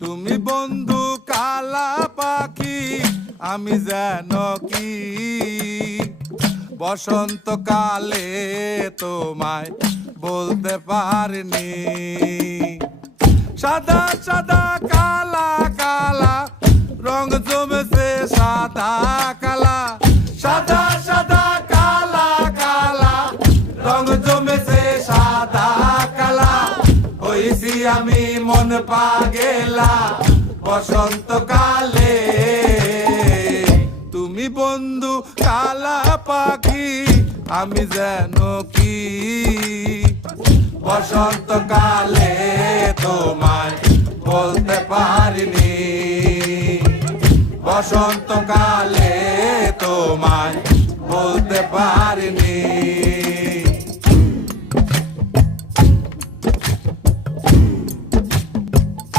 তুমি বন্ধু কালা পাখি, আমি যেন কি বসন্তকালে তোমায় বলতে পারিনি। সাদা সাদা কালা কালা রং জমেছে সাদা কালা, সাদা সাদা কালা কালা রং জমেছে সাদা কালা। হইছি আমি মন পাগেলা বসন্তকালে। তুমি বন্ধু কালা পাখি, আমি যেন কি বসন্তকালে তোমায় বলতে পারিনি। বসন্তকাল